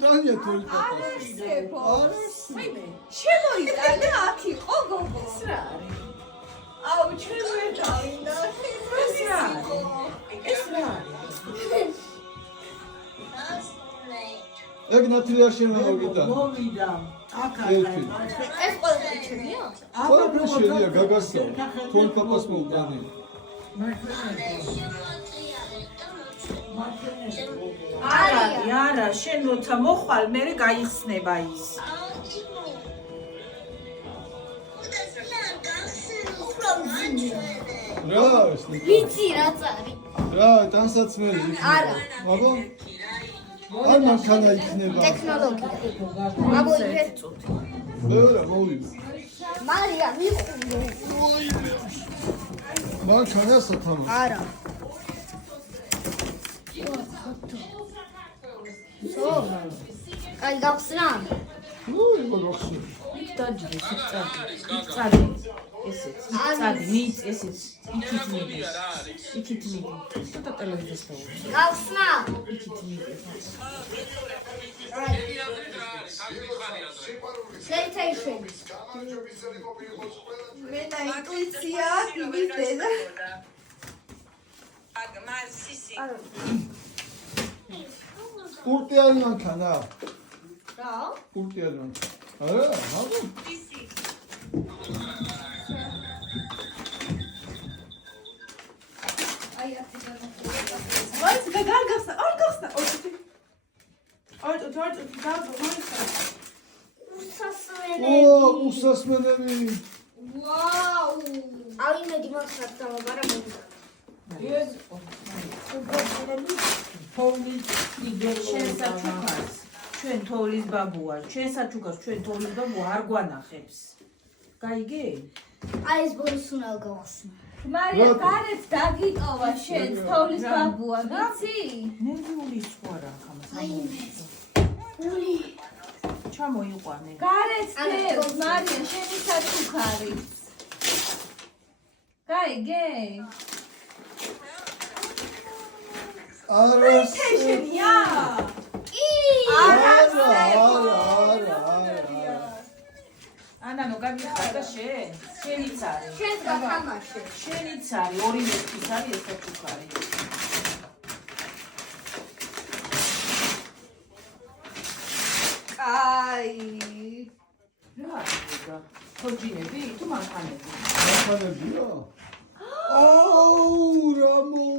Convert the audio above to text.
Tanya только. შემოიტანე აქ იყო გოგო. აუ ჩვენ ვერ დავინდა. ეს რა არის? ეგ ნათლიაშენ მოვიდა. ერთი. ეს ყველა ჩვენია? ყველა შედია გაგასა. თონ პაპას მოვდანი. არა, შენ როცა მოხვალ, მე გაიხსნება ის. რა ეს? ვიცი რაც არის. რა, ტანსაცმელი. არა. მაგო? არ მანქანა იქნება. ტექნოლოგია. მამოიღე. არა, მოვიდა. მარია, მიყურე. მანქანა სათამაშო. არა. აი გავხსნა. მოგახსნა. იქ დაჯდე, იქ წადი. ესეც, წადი, მის ესეც. იქით მიდის. ცოტა ტელევიზორს დავუშვი. გავხსნა. იქით მიდის. PlayStation. მე და ინტუიცია მივიდა. სპორტიანი მანქანა. რა? სპორტიანი მანქანა. არა, მაგო. აი აქ დანა. ვაიც გაგახსნა, არ გახსნა. აი, უსასმენები. ვაუ! აი მე დიმახსნა დამაბარა მოვიდა. ჩვენ თოვლის ბაბუა, ჩვენ საჩუქარს, ჩვენ თოვლის ბაბუა არ გვანახებს. გაიგე? აი ეს ბოლოს უნდა გავხსნა. მარია, გარეთ დაგიტოვა შენ თოვლის ბაბუა, ვიცი? ნერვიული სვარა ხამას. ული. ჩამოიყვანე. გარეთ დევს, მარია, შენი საჩუქარი. გაიგე? არა. PlayStation-ია. არა. ანანო გაგიხარდა შენ? შენიც არის. შენ გათამაშე. შენიც არის, ორი ლექის არის ეს საჩუქარი. აი. რა არის? თოჯინები თუ მანქანები? მანქანებია?